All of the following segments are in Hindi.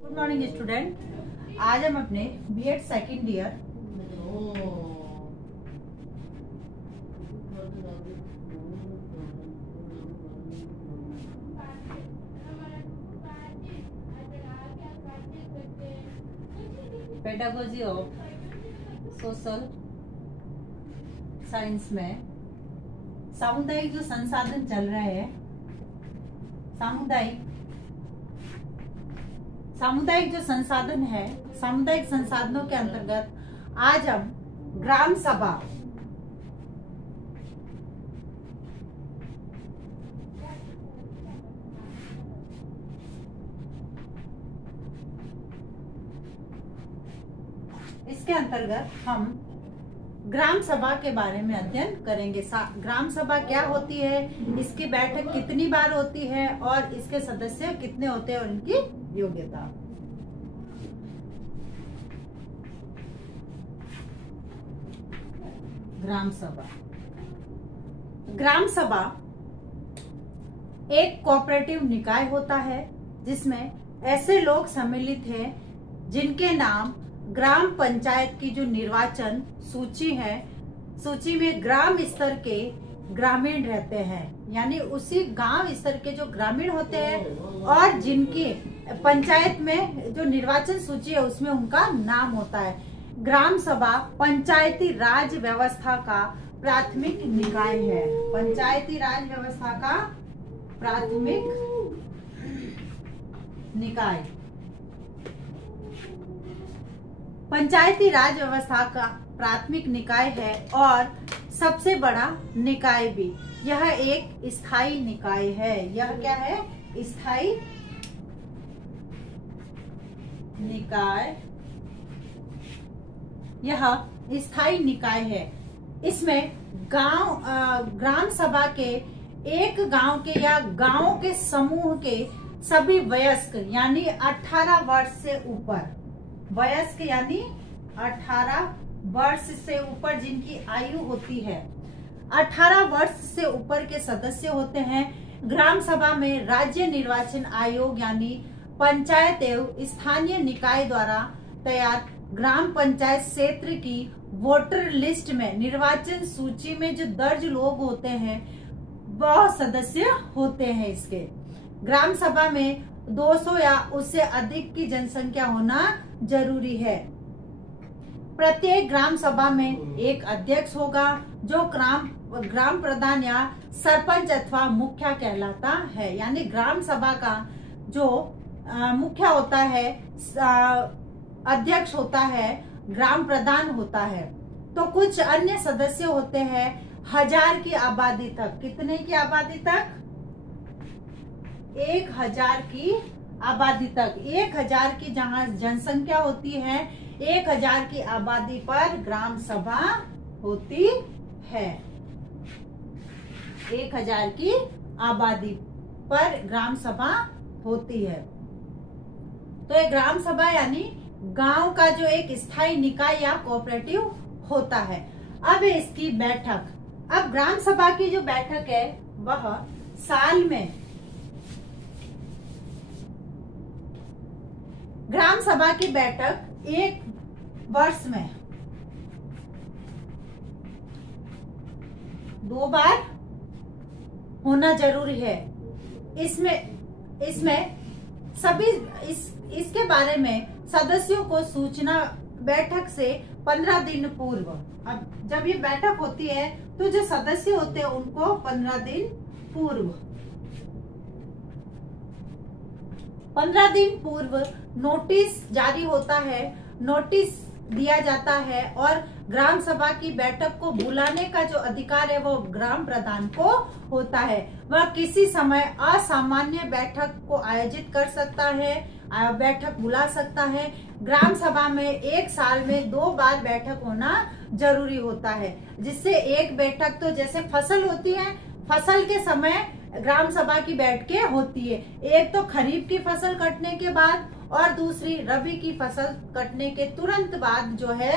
Good morning student. आज हम अपने BEd second year pedagogy of social science में सामुदायिक जो संसाधन चल रहे हैं, सामुदायिक जो संसाधन है, सामुदायिक संसाधनों के अंतर्गत आज हम ग्राम सभा इसके अंतर्गत हम ग्राम सभा के बारे में अध्ययन करेंगे। ग्राम सभा क्या होती है, इसकी बैठक कितनी बार होती है और इसके सदस्य कितने होते हैं और इनकी योग्यता। ग्राम सभा एक कोऑपरेटिव निकाय होता है जिसमें ऐसे लोग सम्मिलित हैं जिनके नाम ग्राम पंचायत की जो निर्वाचन सूची है, सूची में ग्राम स्तर के ग्रामीण रहते हैं, यानी उसी गांव स्तर के जो ग्रामीण होते हैं और जिनकी पंचायत में जो निर्वाचन सूची है उसमें उनका नाम होता है। ग्राम सभा पंचायती राज व्यवस्था का प्राथमिक निकाय है। पंचायती राज व्यवस्था का प्राथमिक निकाय, पंचायती राज व्यवस्था का प्राथमिक निकाय है और सबसे बड़ा निकाय भी। यह एक स्थायी निकाय है। यह क्या है? स्थायी निकाय। यह स्थायी निकाय है। इसमें ग्राम सभा के एक गांव के या गांवों के समूह के सभी वयस्क यानी 18 वर्ष से ऊपर, वयस्क यानी 18 वर्ष से ऊपर जिनकी आयु होती है, 18 वर्ष से ऊपर के सदस्य होते हैं। ग्राम सभा में राज्य निर्वाचन आयोग यानी पंचायत एवं स्थानीय निकाय द्वारा तैयार ग्राम पंचायत क्षेत्र की वोटर लिस्ट में निर्वाचन सूची में जो दर्ज लोग होते हैं वह सदस्य होते हैं। इसके ग्राम सभा में 200 या उससे अधिक की जनसंख्या होना जरूरी है। प्रत्येक ग्राम सभा में एक अध्यक्ष होगा जो ग्राम प्रधान या सरपंच अथवा मुखिया कहलाता है। यानी ग्राम सभा का जो मुखिया होता है, अध्यक्ष होता है, ग्राम प्रधान होता है। तो कुछ अन्य सदस्य होते हैं 1000 की आबादी तक। कितने की आबादी तक? 1000 की आबादी तक। 1000 की जहां जनसंख्या होती है, 1000 की आबादी पर ग्राम सभा होती है। 1000 की आबादी पर ग्राम सभा होती है। तो ये ग्राम सभा यानी गांव का जो एक स्थायी निकाय या कोऑपरेटिव होता है। अब इसकी बैठक, अब ग्राम सभा की जो बैठक है वह साल में, ग्राम सभा की बैठक एक वर्ष में 2 बार होना जरूरी है। इसमें सभी इसके बारे में सदस्यों को सूचना बैठक से 15 दिन पूर्व, अब जब ये बैठक होती है तो जो सदस्य होते हैं उनको 15 दिन पूर्व 15 दिन पूर्व नोटिस जारी होता है, नोटिस दिया जाता है और ग्राम सभा की बैठक को बुलाने का जो अधिकार है वो ग्राम प्रधान को होता है। वह किसी समय असामान्य बैठक को आयोजित कर सकता है, बैठक बुला सकता है। ग्राम सभा में एक साल में 2 बार बैठक होना जरूरी होता है, जिससे एक बैठक तो जैसे फसल होती है, फसल के समय ग्राम सभा की बैठकें होती है। एक तो खरीफ की फसल कटने के बाद और दूसरी रबी की फसल कटने के तुरंत बाद जो है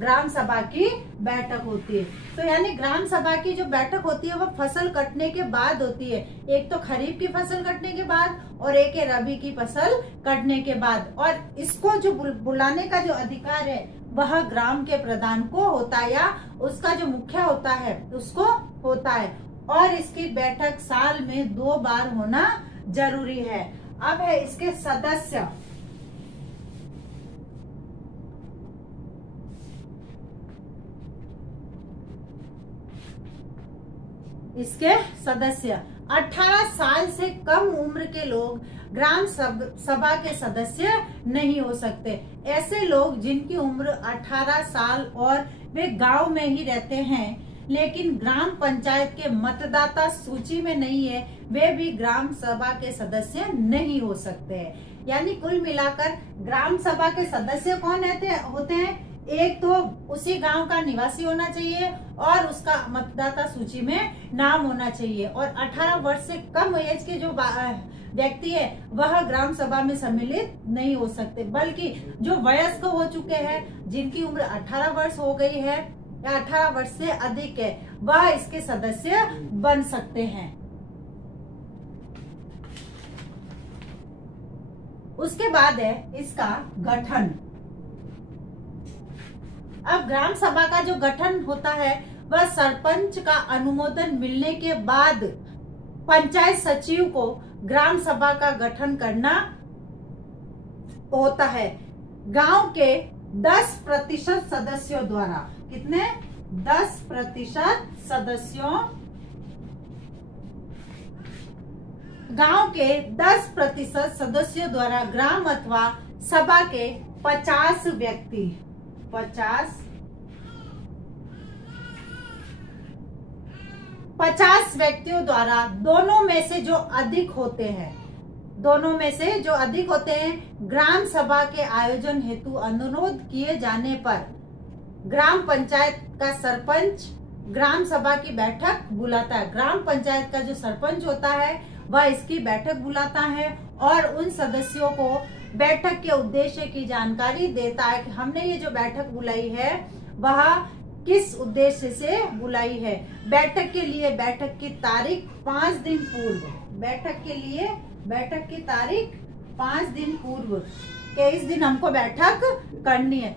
ग्राम सभा की बैठक होती है। तो यानी ग्राम सभा की जो बैठक होती है वह फसल कटने के बाद होती है। एक तो खरीफ की फसल कटने के बाद और एक है रबी की फसल कटने के बाद। और इसको जो बुलाने का जो अधिकार है वह ग्राम के प्रधान को होता है या उसका जो मुखिया होता है उसको होता है। और इसकी बैठक साल में 2 बार होना जरूरी है। अब है इसके सदस्य। इसके सदस्य 18 साल से कम उम्र के लोग ग्राम सभा के सदस्य नहीं हो सकते। ऐसे लोग जिनकी उम्र 18 साल और वे गांव में ही रहते हैं लेकिन ग्राम पंचायत के मतदाता सूची में नहीं है, वे भी ग्राम सभा के सदस्य नहीं हो सकते हैं। यानी कुल मिलाकर ग्राम सभा के सदस्य कौन होते हैं? एक तो उसी गांव का निवासी होना चाहिए और उसका मतदाता सूची में नाम होना चाहिए। और 18 वर्ष से कम एज के जो व्यक्ति है वह ग्राम सभा में सम्मिलित नहीं हो सकते, बल्कि जो वयस्क हो चुके हैं, जिनकी उम्र 18 वर्ष हो गई है या 18 वर्ष से अधिक है, वह इसके सदस्य बन सकते हैं। उसके बाद है इसका गठन। अब ग्राम सभा का जो गठन होता है वह सरपंच का अनुमोदन मिलने के बाद पंचायत सचिव को ग्राम सभा का गठन करना होता है। गांव के 10% सदस्यों द्वारा, कितने? 10% सदस्यों, गांव के 10% सदस्यों द्वारा ग्राम अथवा सभा के 50 व्यक्ति, 50 व्यक्तियों द्वारा दोनों में से जो अधिक होते हैं, ग्राम सभा के आयोजन हेतु अनुरोध किए जाने पर ग्राम पंचायत का सरपंच ग्राम सभा की बैठक बुलाता है। ग्राम पंचायत का जो सरपंच होता है वह इसकी बैठक बुलाता है और उन सदस्यों को बैठक के उद्देश्य की जानकारी देता है कि हमने ये जो बैठक बुलाई है वह किस उद्देश्य से बुलाई है। बैठक के लिए बैठक की तारीख 5 दिन पूर्व, बैठक की तारीख 5 दिन पूर्व के इस दिन हमको बैठक करनी है।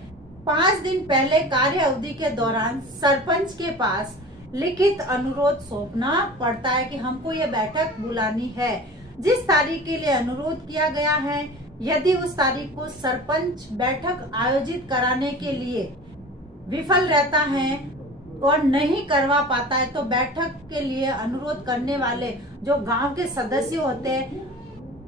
5 दिन पहले कार्य अवधि के दौरान सरपंच के पास लिखित अनुरोध सौंपना पड़ता है कि हमको ये बैठक बुलानी है। जिस तारीख के लिए अनुरोध किया गया है, यदि उस तारीख को सरपंच बैठक आयोजित कराने के लिए विफल रहता है और नहीं करवा पाता है तो बैठक के लिए अनुरोध करने वाले जो गांव के सदस्य होते हैं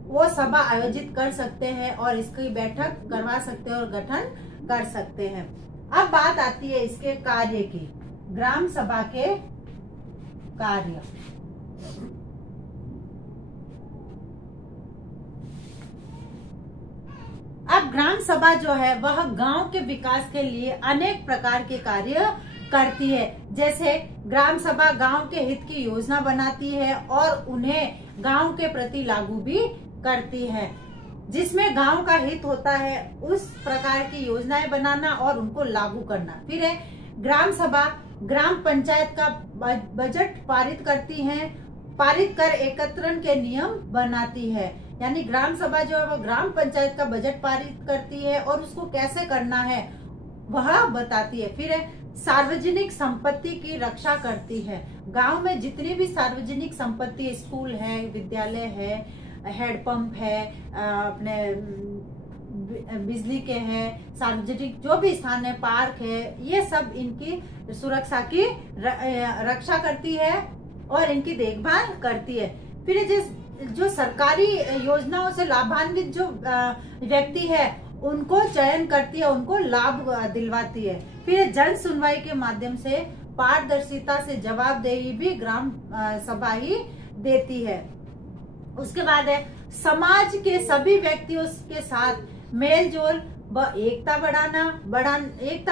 वो सभा आयोजित कर सकते हैं और इसकी बैठक करवा सकते हैं और गठन कर सकते हैं। अब बात आती है इसके कार्य की, ग्राम सभा के कार्य। अब ग्राम सभा जो है वह गांव के विकास के लिए अनेक प्रकार के कार्य करती है। जैसे ग्राम सभा गांव के हित की योजना बनाती है और उन्हें गांव के प्रति लागू भी करती है। जिसमें गांव का हित होता है उस प्रकार की योजनाएं बनाना और उनको लागू करना। फिर है ग्राम सभा ग्राम पंचायत का बजट पारित करती है, पारित कर एकत्रण के नियम बनाती है। यानी ग्राम सभा जो है वो ग्राम पंचायत का बजट पारित करती है और उसको कैसे करना है वह बताती है। फिर है सार्वजनिक संपत्ति की रक्षा करती है। गांव में जितनी भी सार्वजनिक संपत्ति, स्कूल है, विद्यालय है, हैंडपंप है, अपने बिजली के हैं, सार्वजनिक जो भी स्थान है, पार्क है, ये सब इनकी सुरक्षा की रक्षा करती है और इनकी देखभाल करती है। फिर जो सरकारी योजनाओं से लाभान्वित जो व्यक्ति है उनको चयन करती है, उनको लाभ दिलवाती है। फिर जन सुनवाई के माध्यम से पारदर्शिता से जवाबदेही भी ग्राम सभा ही देती है। उसके बाद है समाज के सभी व्यक्तियों के साथ मेल जोल व एकता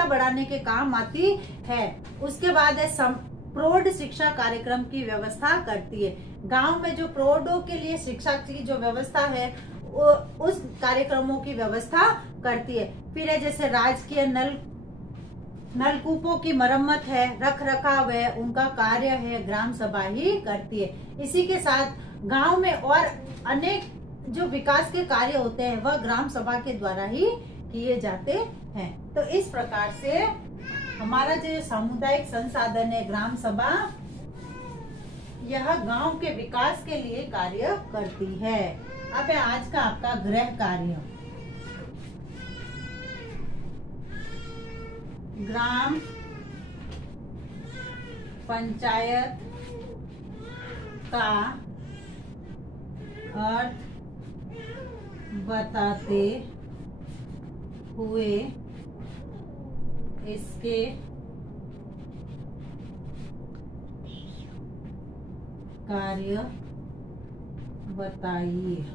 बढ़ाने के काम आती है। उसके बाद है प्रौढ़ शिक्षा कार्यक्रम की व्यवस्था करती है। गांव में जो प्रौढ़ों के लिए शिक्षा की जो व्यवस्था है उस कार्यक्रमों की व्यवस्था करती है। फिर है जैसे राजकीय नल नलकूपों की मरम्मत है, रख रखाव है, उनका कार्य है ग्राम सभा ही करती है। इसी के साथ गांव में और अनेक जो विकास के कार्य होते हैं वह ग्राम सभा के द्वारा ही किए जाते हैं। तो इस प्रकार से हमारा जो सामुदायिक संसाधन है ग्राम सभा, यह गांव के विकास के लिए कार्य करती है। अब है आज का आपका गृह कार्य। ग्राम पंचायत का अर्थ बताते हुए इसके कार्य बताइए।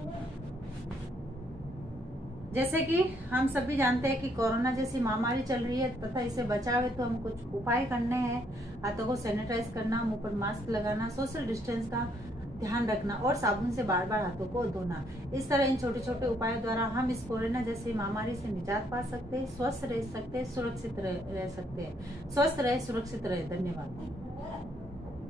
जैसे कि हम सभी जानते हैं कि कोरोना जैसी महामारी चल रही है तथा इससे बचाव है तो हम कुछ उपाय करने हैं। हाथों को सैनिटाइज करना, मुंह पर मास्क लगाना, सोशल डिस्टेंस का ध्यान रखना और साबुन से बार बार हाथों को धोना। इस तरह इन छोटे छोटे उपायों द्वारा हम इस कोरोना जैसी महामारी से निजात पा सकते हैं, स्वस्थ रह सकते हैं, सुरक्षित रह सकते हैं। स्वस्थ रहे, सुरक्षित रहे। धन्यवाद।